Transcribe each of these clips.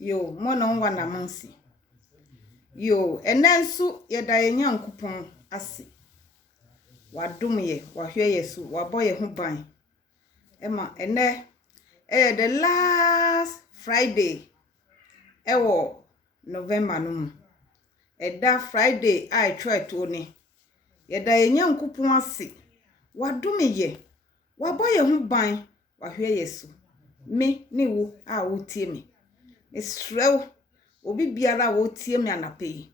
Yo, mono wana mansi. Yo, enensu yeda ye Nyankopon ase. Wadom ye, wahwe ye so, wabo ye ho ban. Ema ene the last Friday ewo November no mu. Eda Friday I try to ni. Yeda ye Nyankopon ase. Wadom ye, wabo ye ho ban, wahwe ye so. Me ni wo a wo tie me. Esrew obi biara wo tie me anape.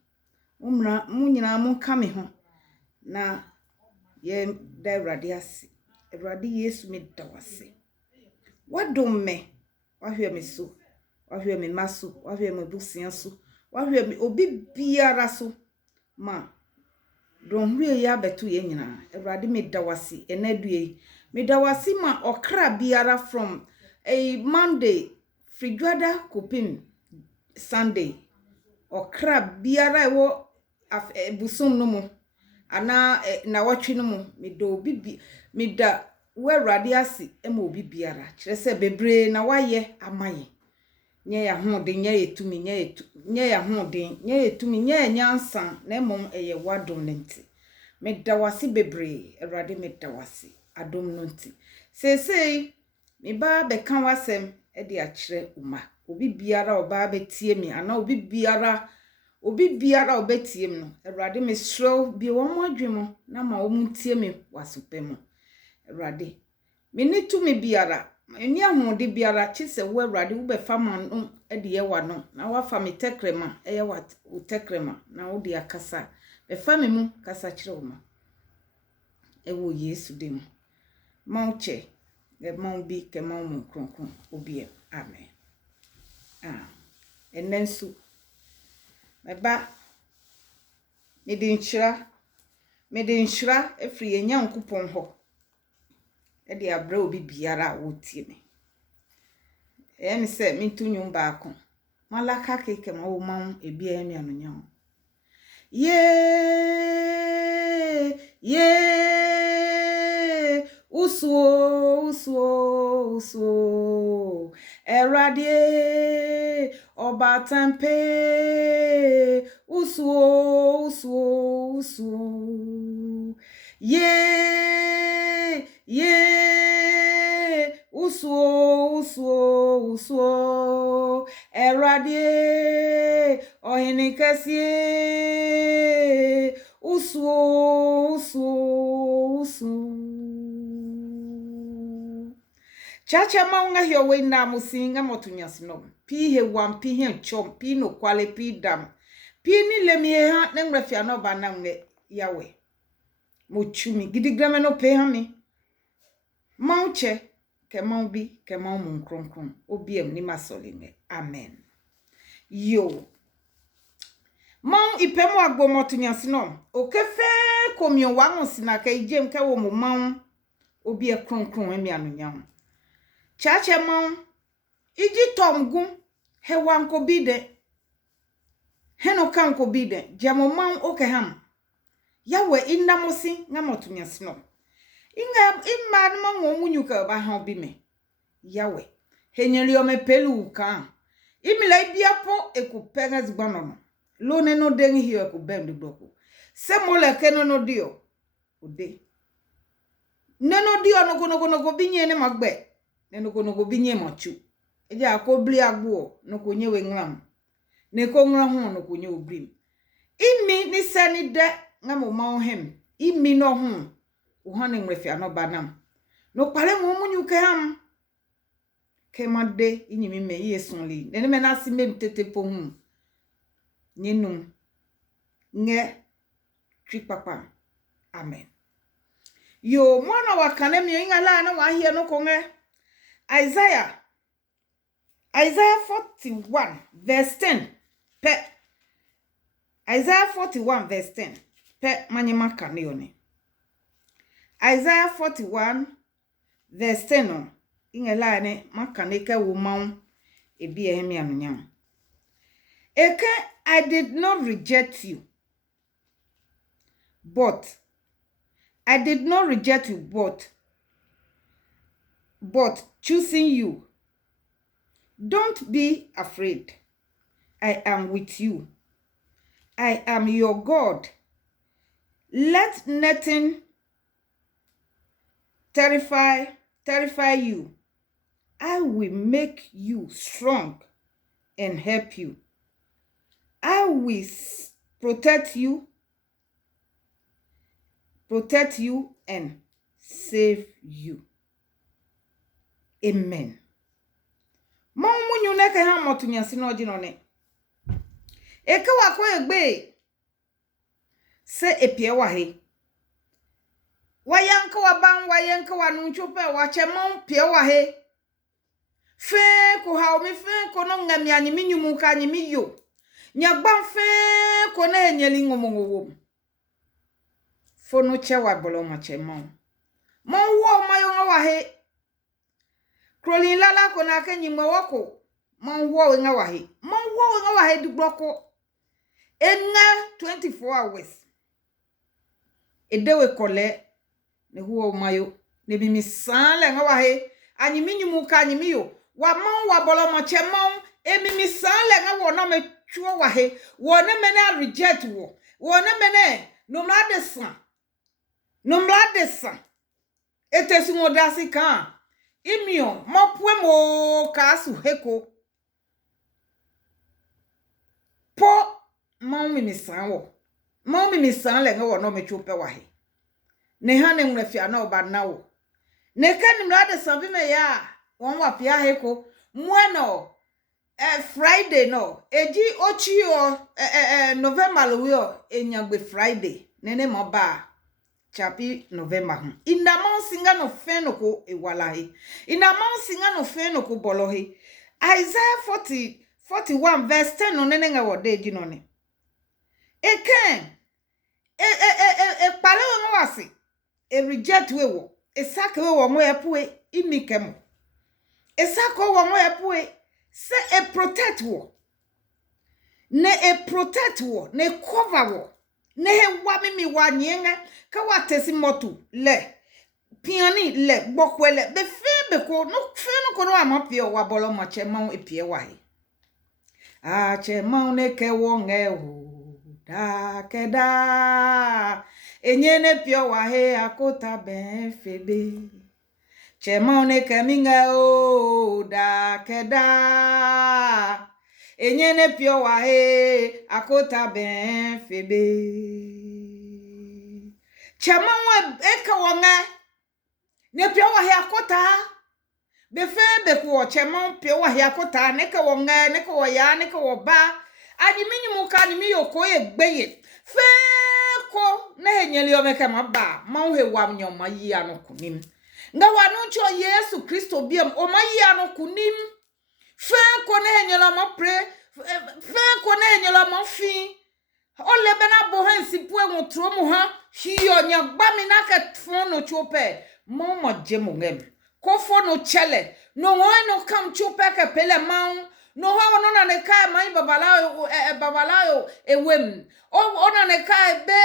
Umra munyina mu ka me ho na ye da Awurade ase. Awurade Yesu me da wase. Wadom me, wahwe me so, wahwe me maso, wahwe me busia so, wahwe me obi biara so ma don hwe ya beto ye nyina. Awurade me da wase enadue. Me da wase ma okra biara from a Monday Fridwada kopim Sunday okra biara ewo busom no mu ana na watwe no mu me do obi me da we Awurade ase ema obi biara kire se bebre na waye amaye nye ya hode nye etumi nye ya hode nye etumi nye nyansa na emom eye wadom nti me da wase bebre Awurade me da wase adom no nti sesei me ba be kan wasem e de a kire uma obi biara oba betie me ana obi biara obetie me no Awurade me sro bi wo mo adwemo na ma wo muntie me wasope mo Awurade me ni tu me biara eni ahode biara chise wo Awurade wo be fa man e de ye wa no na wa fa me tekrema eye wa tekrema na wo de akasa be fa me mu kasa kire wo ma e wo Yesu dem mauche e maumbi ke maumu kronkron obi amen. Enensu meba mede nhyira efri ye Nyankopon ho e de abra obi biara wo tie me me se mintu nyum baako malaka keke ma wo man ebi emi anonyan ye uso Erade obatampe uso ye uso Erade ohenikasie uso Chacha maunga hiyo wenda musinga motunyasino. Pi he wan, pi he chom, pi no kwale, pi dam. Pi ni lemie ha, nengrefia no banamwe yawe. Mochumi, gidigrame no pe hami. Mauche, ke maubi, ke maumun kron. Obiem ni masolinge. Amen. Yo. Mau ipemo agbo motunyasino. Okefe komyo wango sinaka ijem ke wo mo mau. Obie kron emi anunyamu. Chache mon iji tomgu he wanko bide heno kanko bide jamo man okeham yawe indamosi ngamotunya sno inga imad mango munyuka ba ha bi me yawe henyeli o me pelu kan imila ibiapo ekupengas gbanono lo ne no den hiyo ekubem doko se mole keno no dio ode neno dio no go binye ne magbe neno go binye mochu eja akobli agbo no ko nyewe ngam ne ko ngam ho no ko nye obrim imi ni sani de ngam ma ohem imi no ho wo hane mrefia no banam no pare mo munyuke ham kemade inyimi me yesunli nene me na si me tete po hu nyinum nge twipapa amen yo mwana wakane mi ingala na wa hie no ko nge Isaiah 41 verse 10 pe Isaiah 41 verse 10 pe manyema kanione Isaiah 41 verse 10 no ingela ne makaneke wo maun ebi ehemi anonyam eke I did not reject you but choosing you. Don't be afraid. I am with you. I am your God. Let nothing terrify you. I will make you strong and help you. I will protect you and save you. Amen. Mo munyu neke ha motunya sinoji no ne. Eke wako egbe se epie wa he. Wayanka waban wayanka wanunchupe wache mon pie wa he. Fe ko ha o mi fe ko no ngami anyimi nyumu ka anyimi yo. Nyagban fe ko na enyeli ngomongo. Fono che wa bolo mache mon. Mon wo mayo wa he. Krolin lala ko na ke nyimwe wako. Mon wo nga wa he. Mon wo nga wa he du bloko. Enga 24 hours. Edewe kole ne huo mayo ne bimi sanle nga wa he. Anyimi nyumu ka anyimi yo. Wa mon wa bolo mache mon. Emimi sanle nga wo na me chuo wa he. Wo ne mene reject wo. Wo ne mene no mlade san. Ete sungodasi kan. Imio mopwe mo kasu heko. Po mon mimi san wo. Mon mimi sanle nga wo no me chupe wa he. Ne hane mrefia na oba na wo. Ne kani mlade san bime ya. Won wa pia heko. Mweno Friday no eji ochi o November lo enyagbe Friday nene mo ba chapi November hu inamon singa no feno ko ewalahi inamon singa no feno ko bolohi Isaiah 41 verse 10 no nene nga wode eji no ne eken pale wo wasi reject we wo esake we wo mo epue imikemo esake wo mo epue se protect wo ne protect wo ne cover wo ne he wa mimi wa nyenga ka wa tesi motu le piani le gbokwele be fe be ko no amapie wa bolo mo che ma epie wa he a che ma ne ke wo nge hu da ke da enye ne pie wa he akota ben febe Chemone keminga o da keda enyene pio wa he akota ben febe Chemonwe eka wonga ne pio wa he akota be febe ko chemon pio wa he akota ne ka wonga ne ko ya ne ko ba ani minimu ka ni mi yoko ye gbeye fe ko ne enyeli o meka maba ma he wa nyoma yi anokunim nga wanuncho Yesu Kristo biem o mayi anokunim fe ko ne enyela mo pre fe ko ne enyela mo fi o lebena bo hansi pu enwotro mu ha hiyo nya gba mi na ka fon no chope mo jemu ngem ko fon no chele no no kam chope ka pele man no ha no na ne kai mai babalayo ewem o na ne kai be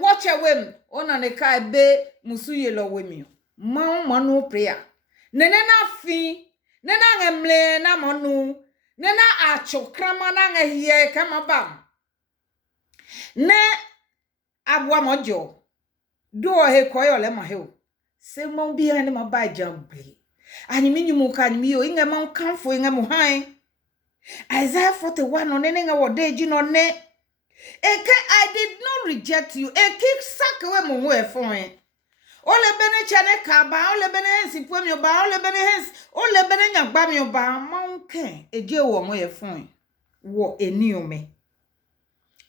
watch ewem o na ne kai be musuye lo wemi manu prayer nene na fi nene ngemle na manu nene achokrama na ngehie kama bam ne abwa mojo do he koyo le ma he se mo bi ane ma ba jambe ani minyumu ka ni yo inga ma kanfo inga mo han Isaiah 41 no nene nga wode ji no ne eke I did not reject you eke sakwe mo ho efon ole bene chane kaba ole bene hensi puemi oba ole bene hensi ole bene nyagba mi oba monke eje wo mo ye fun wo eni ome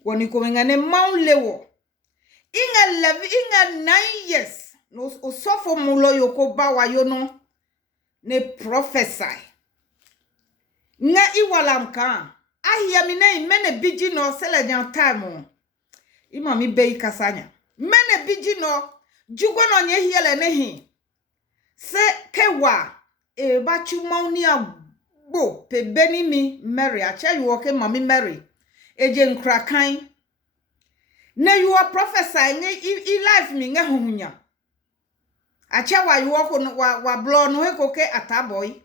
woni ko ngane maunle wo inga 9 years no osofo mulo yoko ba wa yo no ne prophesy nga iwalam kan ahia mi nei mene biji no sele jan time ima mi be ikasanya mene biji no jugo no nye hiele nehi se kewa ba chumoni agbo pe beni mi Mary acha you okay mami Mary eje nkrakan na you are prophesy ni life mi nge hunya acha wa you wa blow no he ke ataboy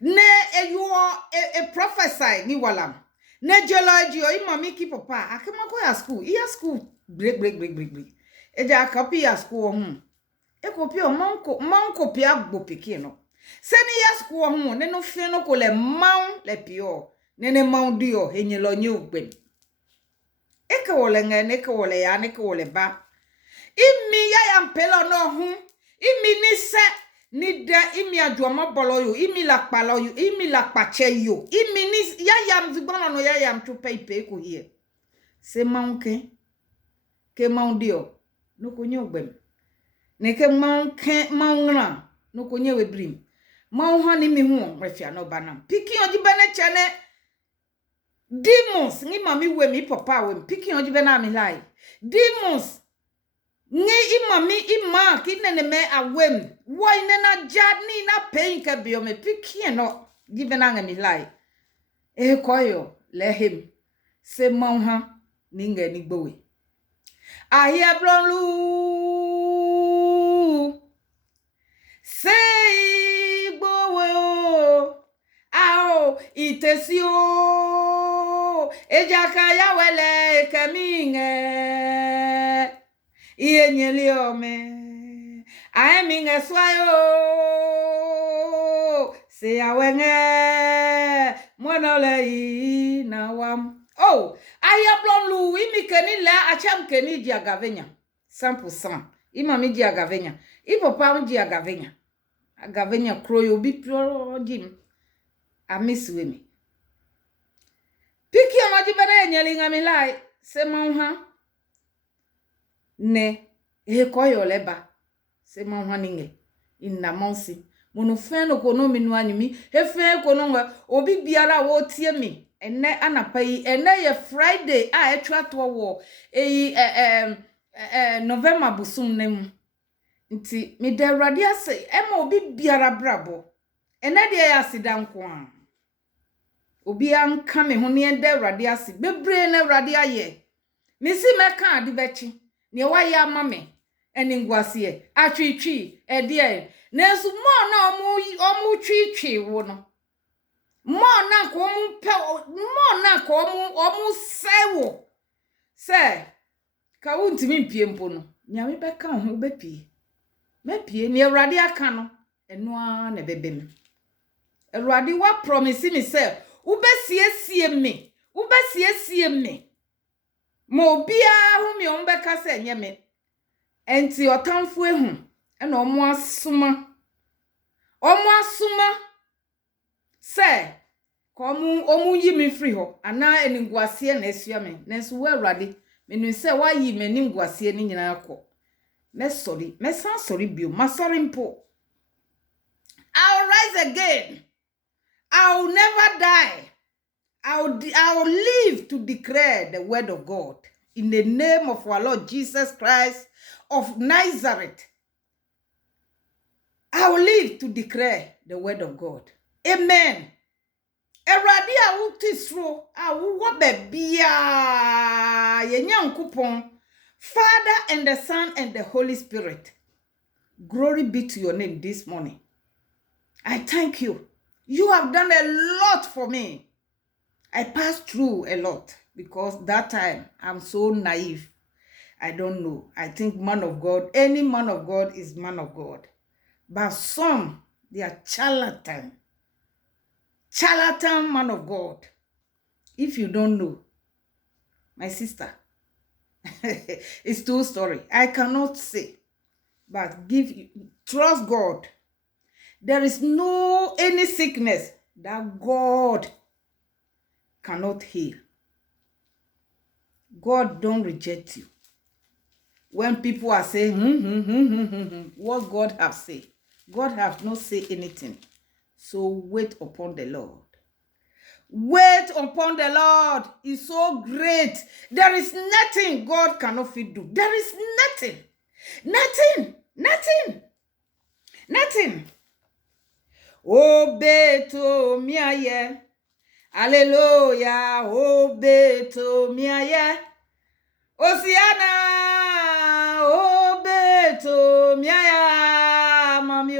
ne you are a prophesy ni walam Ne geology o imami ki papa akema go ya school. Iya school break. Eja copy ya school ho. E copy o man copy agbo pikin no. Seni ya school ho ne no fe no ko le man le pio. Ne man dio henyelo nyi ogbem. Eke wole ngene ke wole ya ne ke wole ba. Imi ya yampelo no hu. Imi ni se ni da imi adwoma bolo yo. Imi la palo yo. Imi la pache yo. Imi ni ya yam zibana no ya yam chupa ipe ko hie. Se manke. Ke maundio. No konye ogbem. Ne ke manke maungra. No konye webrim. Maunha ni mi hu. Refia no banam. Piki ojibene chane. Demons. Ni mami we mi papa we. Piki ojibene amilai. Demons. Ngi imami ima kinene me awem why nena jadni na pain ka biome piki no given anga mi lai e koyo let him se monha ninga ni gbowe ahia blonlu say gbowe o ao itesio ejaka ya wele kaminge Iye nyeliome ae minge swayo se awenge monole na wam oh aya blonlu imi keni la acham keni ji agavenya 100% imami ji agavenya ipapa ji agavenya kroyo bi pro jim amiswe mi piki amaji bana nyeli ngami lai se monha ne koyo leba se manwaninge inna monsi monu fen ko no minu anyimi efen ko no obi biara wo tie mi enne anapai enne ye Friday a etwa to wo November busum nem nti mi de awrade ase ema obi biara brabo enne de ya sidanko a obi anka me ho ne de awrade ase bebre na awrade aye misi meka ade bechi ne wa ya mame eni ngwase atwitwi ede nesu mo na omu twitwi wo no mo na ko omu pe mo na ko omu sewo se ka wuntimi mpie mpo no nyame beka ho bepie mepie ne awrade aka no eno a na bebem awrade wa promise me se ubesiesie me mo bia hu mi on beka se nyeme enti otamfo ehu na omo asuma se ko omu yi mi free ho ana eningwase na esua me nenso wa awrade menu se wa yi me ningwase ni nyina akọ me san sorry bio ma sorry mpo I'll rise again. I'll never die. I'll live to declare the word of God in the name of our Lord Jesus Christ of Nazareth. I'll live to declare the word of God. Amen. Eradi awutisro awuwa bebia yenyankupon Father and the Son and the Holy Spirit. Glory be to your name this morning. I thank you. You have done a lot for me. I passed through a lot because that time I'm so naive. I don't know. I think man of God, any man of God is man of God. But some, they are charlatan. Charlatan man of God. If you don't know, my sister, it's true story. I cannot say, but trust God. There is no any sickness that God cannot heal. God don't reject you. When people are saying, what God have said, God have not said anything. So wait upon the Lord. Wait upon the Lord. Is so great. There is nothing God cannot do. There is nothing. Nothing. Obey to me, yeah. Hallelujah. Obey to me, yeah. Osiana. Obey to me, yeah. Mami,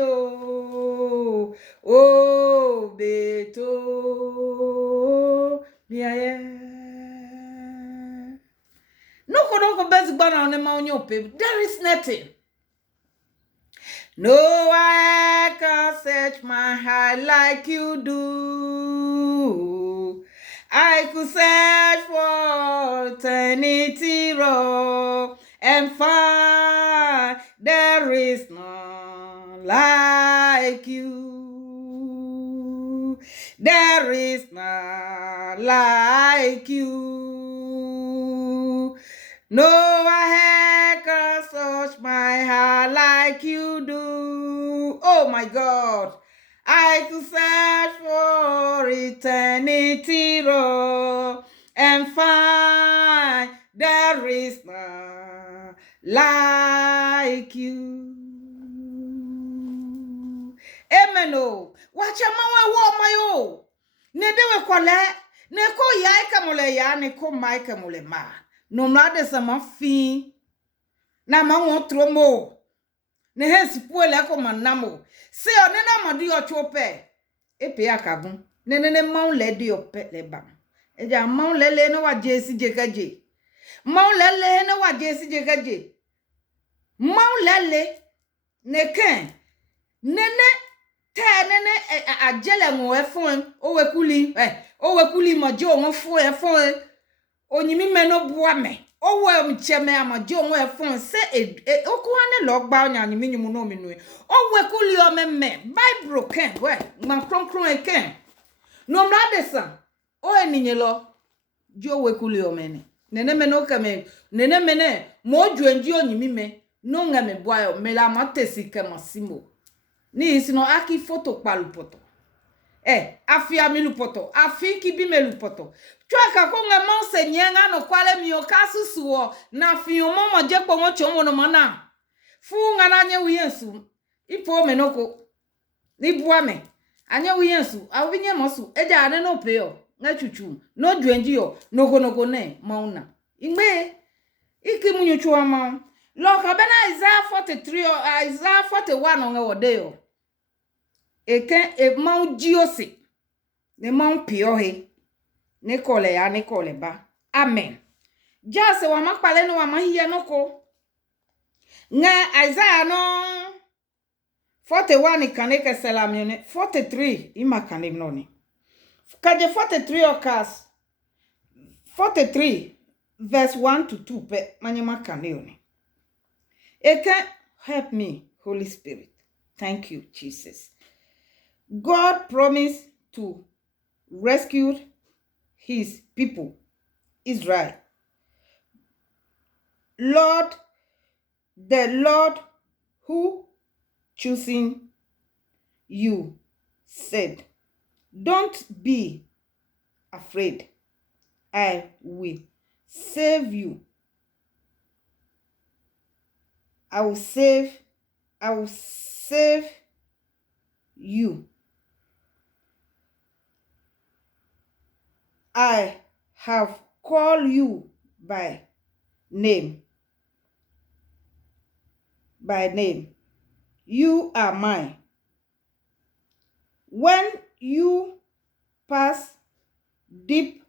obey to me, yeah. go best ban on the mount there is nothing. No eye can search my heart like you do. I could search for eternity row and find there is none like you. There is none like you. No one can touch my heart like you do. Oh my God. I could search for eternity row and find there is none like you. Amen. Oh, watch a mama walk my own. Nedewe kwale, neko ya ikamole ya, neko ma ikamole ma. No mlade sa mafi, na mango tromo. Ne hensi puele ako manamo. Se o nena madi yo chope. Epe akagun. Nene maun le di yo pet le bam. Eja maun lele no wa jesi jekaje. Maun lele no wa jesi jekaje. Maun lele ne ken. Nene te nene ajele mo efon. Owe kuli majo mo fo efon. Onyimi meno buame. Owe mcheme amajo mo efon se okuhane logba onyani minyumu no minue. Owe kuli omeme Bible ken we ma kronkron eken. No mladesa o eninyelo jo we kuli omene. Nene meno kame nene mene mo juenji onyimi me no ngame boayo mela matesi kema simo. Ni isino aki foto palupoto. Afi amilupoto, afi kibimelupoto. Chwaka konga monse nyenga no kwale miyokasu suo na fi omomo jekpo ngocho mono mana. Fu ngana nye uyensu. Ipo menoko. Nibuame. Anye uyensu. Awinye mosu. Eja ane no peyo. Nga chuchu. No juenjiyo. Noko ne. Mauna. Ingbe. Iki mnyuchua maun. Loka bena Isaiah 43 Isaiah 41 onge wodeyo. Eken maun jiose. Ne maun piyohe. Ne kole ba. Amen. Jase wa makpale no wa mahiya noko. Nga Isaiah no 41 kaneke selamione. 43 ima kanem noni. Kaje 43 okas. 43 verse 1 to 2 pe manyema kaneone. Eken help me, Holy Spirit. Thank you, Jesus. God promised to rescue his people, Israel. Lord, the Lord who choosing you said, don't be afraid. I will save you. I will save you. I have called you by name. By name. You are mine. When you pass deep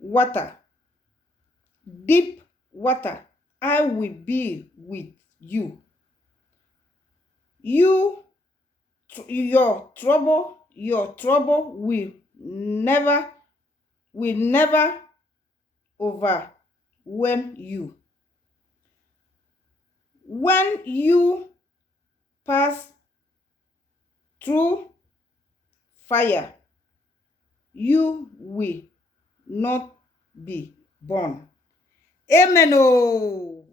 water, I will be with you. Your trouble will never overwhelm you. When you pass through fire, you will not be burned. Amen. Oh.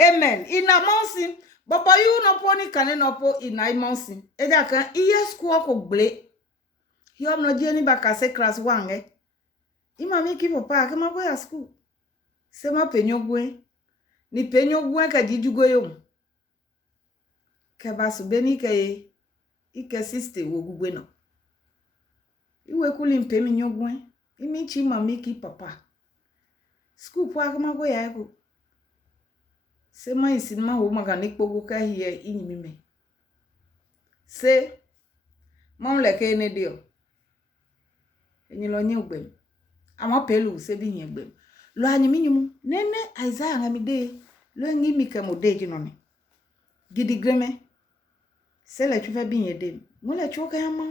Amen. Ina monsi, baba you no poni kane no po ina monsi. Eja kan iye school ko gble. Hiom no jeni baka se class 1 Ima mi ki papa ke ma go ya school. Se ma penyogwe. Ni penyogwe ka dijugo yo. Ke basu beni ke ike sister wo gugwe no. Iwe kuli mpe mi nyogwe. Imi chi mami ki papa. School po akama go ya ego. Se ma isinma ho maganik pogo ka hiye inyimime. Se ma leke ne dio. Enyilo nyi ugbem. Ama pelu se bi nyi ugbem. lo anyiminyumu nene Isaiah ngamide lo ngimi kemode jinome gidigreme c'est la tu vas bien de mo la choka yama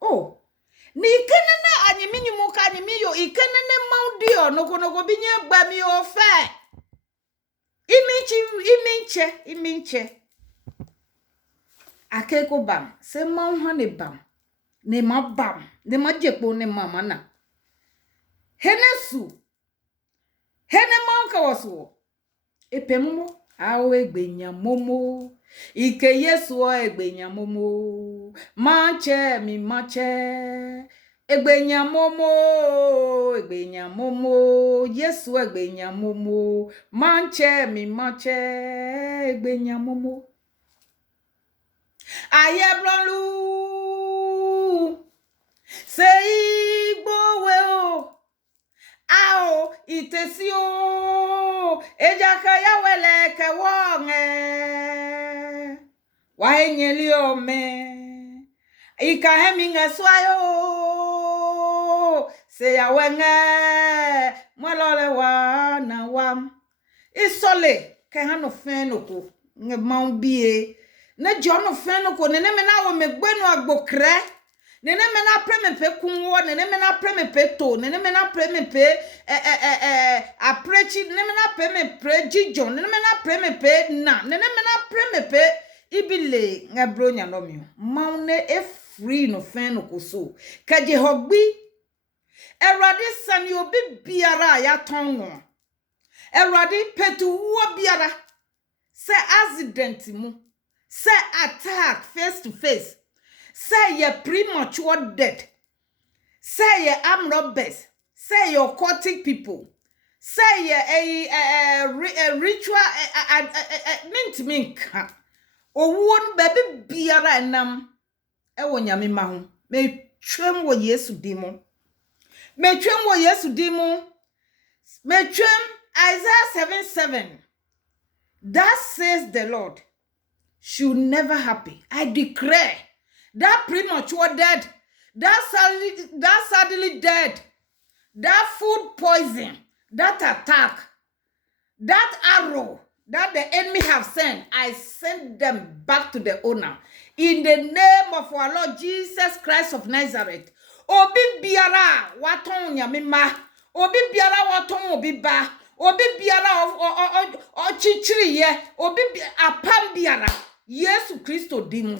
oh ni kenene anyiminyumu ka anyimiyo ikenene maudio nokonogo binye gbami ofe iminche akeko bam se ma hane bam ne ma bam ne ma jepo ne mama na henesu hene ma nka woso epemumo awo egbenya momo ike yesu o egbenya momo manche mi manche egbenya momo yesu egbenya momo manche mi manche egbenya momo ayeblolu sei gbowe o ao itesio ejaka ya wele ke wonge wa enyeli ome ika heminga swayo se ya wenge mwelole wa na wam isole ke hanu fenoko nge maubie ne jono fenoko nene mena wo megbenu agbokre nene mena preme pe kunwo nene mena preme pe to nene mena preme pe aprechi nene mena preme pre jijon nene mena preme pe na nene mena preme pe ibile ngabronya nomio maune e free no fenoko so kaje hogbi erade sani obi biara ya tonwo erade petu wo biara se accident mu se attack face to face say ye premature death say ye armed robbers say your occultic people say ye a ritual minka owon baby biara enam e wo nyame ma ho me twem wo Yesu dimo me twem Isaiah 7:7 that says the Lord should never happy. I declare that premature death, that suddenly dead, that food poison, that attack, that arrow that the enemy have sent, I send them back to the owner. In the name of our Lord Jesus Christ of Nazareth. Obi biara waton nyamima. Obi biara waton obi ba. Obi biara o chichiri ye. Obi apam biara. Yesu Kristo dimu.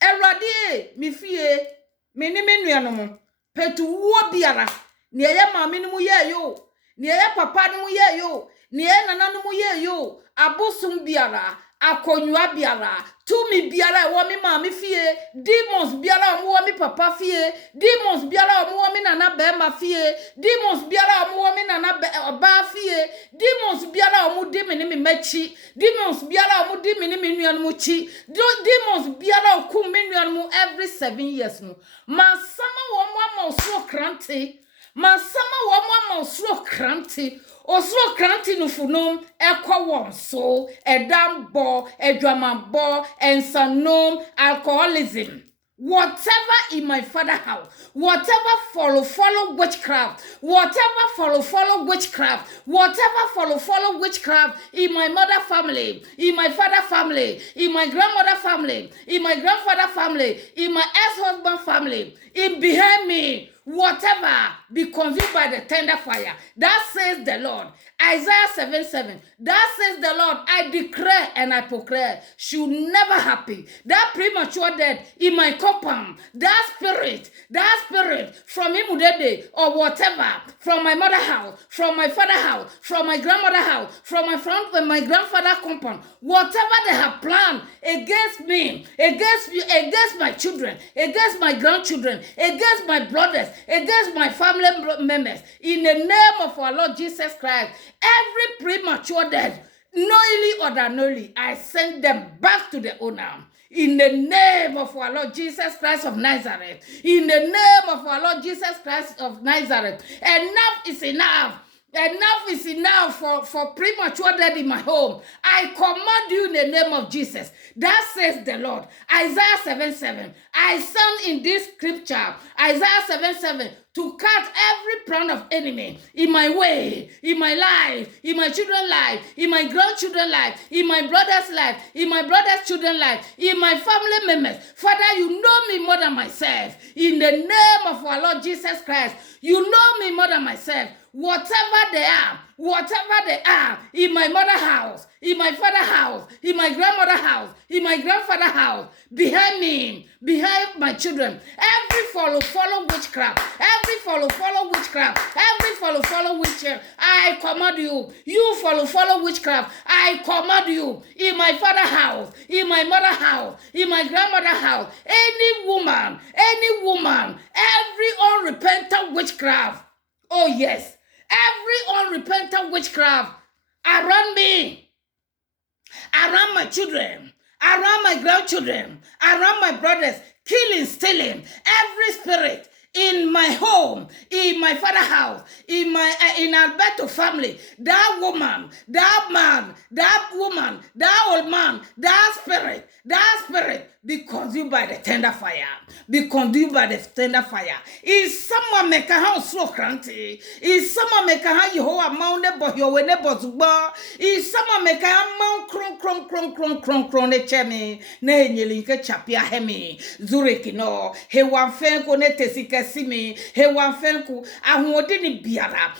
Erade mi fie me ni menuanom petu wo biara ne ye maame no mu ye yo ne ye papa no mu ye yo ne ye nana no mu ye yo abosum biara akonnwa biara tumi biara wo mi maame fie demons biara wo mi papa fie demons biara wo mi nana be ma fie demons biara wo mi nana ba fie demons biara wo di me ni me machi demons biara wo di me ni me nuan mu chi demons biara ku me nuan mu every 7 years no masama wo mo osro krante masama wo mo osro krante osro krante no funom ekwa won so edambo edwamabo ensanom alcoholism whatever in my father house whatever follow witchcraft whatever follow witchcraft whatever follow witchcraft in my mother family in my father family in my grandmother family in my grandfather family in my ex-husband family in behind me whatever be consumed by the tender fire. That says the Lord. Isaiah 7:7. That says the Lord. I declare and I proclaim, should never happen. That premature death in my compound, that spirit from Imudede or whatever, from my mother house, from my father house, from my grandmother house, from my grandfather compound, whatever they have planned against me, against my children, against my grandchildren, against my brothers, against my family members, in the name of our Lord Jesus Christ, every premature death, knowingly or unknowingly, I send them back to the owner. In the name of our Lord Jesus Christ of Nazareth. In the name of our Lord Jesus Christ of Nazareth. Enough is enough. Enough is enough for premature death in my home. I command you in the name of Jesus. That says the Lord. Isaiah 7:7. I stand in this scripture, Isaiah 7:7, to cut every plan of enemy in my way, in my life, in my children's life, in my grandchildren's life, in my brother's life, in my brother's children's life, in my family members. Father, you know me more than myself. In the name of our Lord Jesus Christ, you know me more than myself. Whatever they are, in my mother's house, in my father's house, in my grandmother's house, in my grandfather's house, behind me, behind my children, every follow witchcraft, every follow witchcraft, every follow witchcraft, I command you, you follow witchcraft, I command you, in my father's house, in my mother's house, in my grandmother's house, any woman, every unrepentant witchcraft, oh yes, every unrepentant witchcraft around me, around my children, around my grandchildren, around my brothers, killing, stealing, every spirit in my home, in my father's house, in Alberto family, that woman, that man, that woman, that old man, that spirit, be consumed by the tender fire. Be consumed by the tender fire. Is someone make a house so cranty? Is someone make a house you hold a mount nebo your nebo zuba? Is someone make a mount cron chemi? Ne nyelinke chapia hemi. Zurikino. He wan fenko ne tesika simi. He wan fenko. Ahudini biara.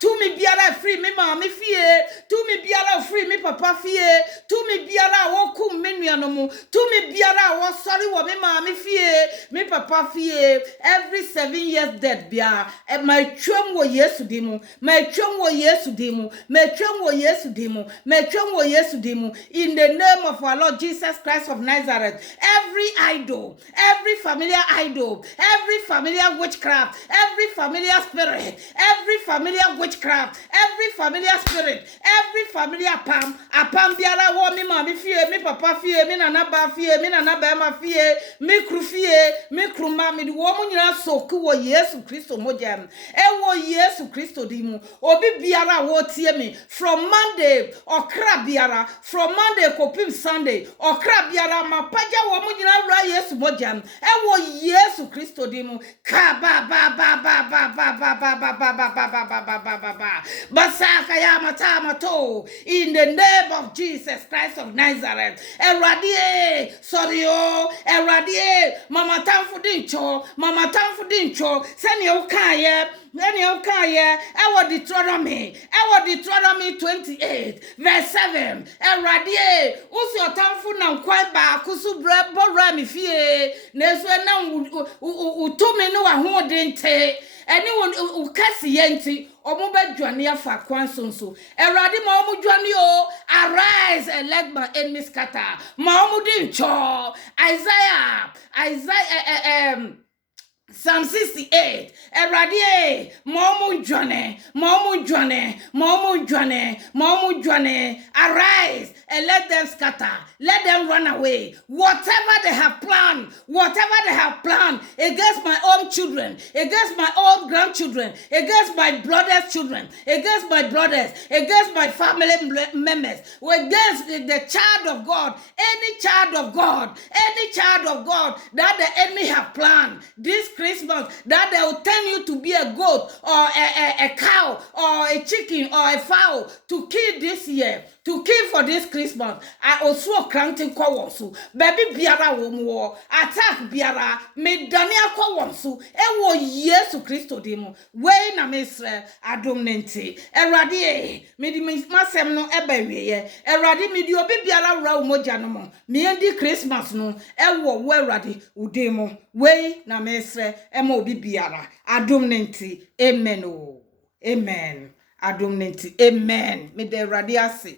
To me biara free me mama fie. To me biara free me papa fie. To me biara wokum menu anomu. To me biara was sorry wa me mama fie. Me papa fie. Every 7 years dead bia. My chum wo yesu demu. My chum wo yesu demu. My chum wo yesu demu. My chum wo yesu demu. In the name of our Lord Jesus Christ of Nazareth. Every idol, every familiar idol, every familiar witchcraft, every familiar spirit, every familiar witchcraft, every familiar spirit, every familiar apam biara wo me mama fie, me papa fie, me nana ba fie, me nana ba ma fie, me kru fie, me kru ma me wo mu nyina soku wo Yesu Kristo mojam. E wo Yesu Kristo dimu. Obi biara wo tie me from Monday okra biara, from Monday kopim Sunday okra biara mapaja wo mu nyina ra Yesu mojam. E wo Yesu Kristo dimu. Ka ba basaka ya matamato in the name of Jesus Christ of Nazareth. Eradie sorry oh eradie mama tamfu dincho send you kaye our Deuteronomy 28 verse 7 eradie usi otamfu na nkwan ba kusu bora mi fie neso na utumi no ahudente eni ukasi yenti omo be dwane afa kwan sonso erade ma omo dwane o arise and let my enemies scatter ma omo dincho Isaiah Psalm 68 Eradi Momu Jwane arise and let them scatter, let them run away. Whatever they have planned against my own children, against my own grandchildren, against my brother's children, against my brothers, against my family members, against the child of God, any child of God that the enemy have planned this Christmas, that they will turn you to be a goat or a cow or a chicken or a fowl to kill this year, to kill for this Christmas. I also granting kwawansu, baby biara womo, attack biara, me dania kwawansu, ewo Yesu Kristo demo, we na mesre adom nenti, eradi me di masem no ebeweye, eradi me di obi biara ra umoja no mo, me endi Christmas no, ewo we eradi udemo, we na mesre emo obi biara adom nenti, amen o, amen. Adumnenti. Amen. May the radiasi.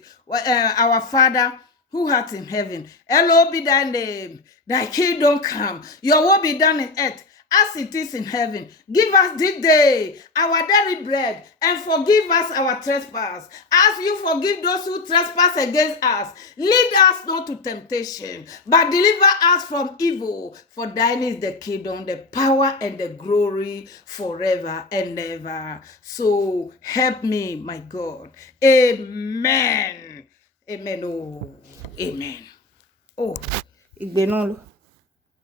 Our Father who art in heaven, hallowed be thy name. Thy kingdom come. Your will be done in earth as it is in heaven. Give us this day our daily bread, and forgive us our trespass, as you forgive those who trespass against us. Lead us not to temptation, but deliver us from evil. For thine is the kingdom, the power, and the glory forever and ever. So help me, my God. Amen. Amen. Oh, amen. Oh, igbenolo.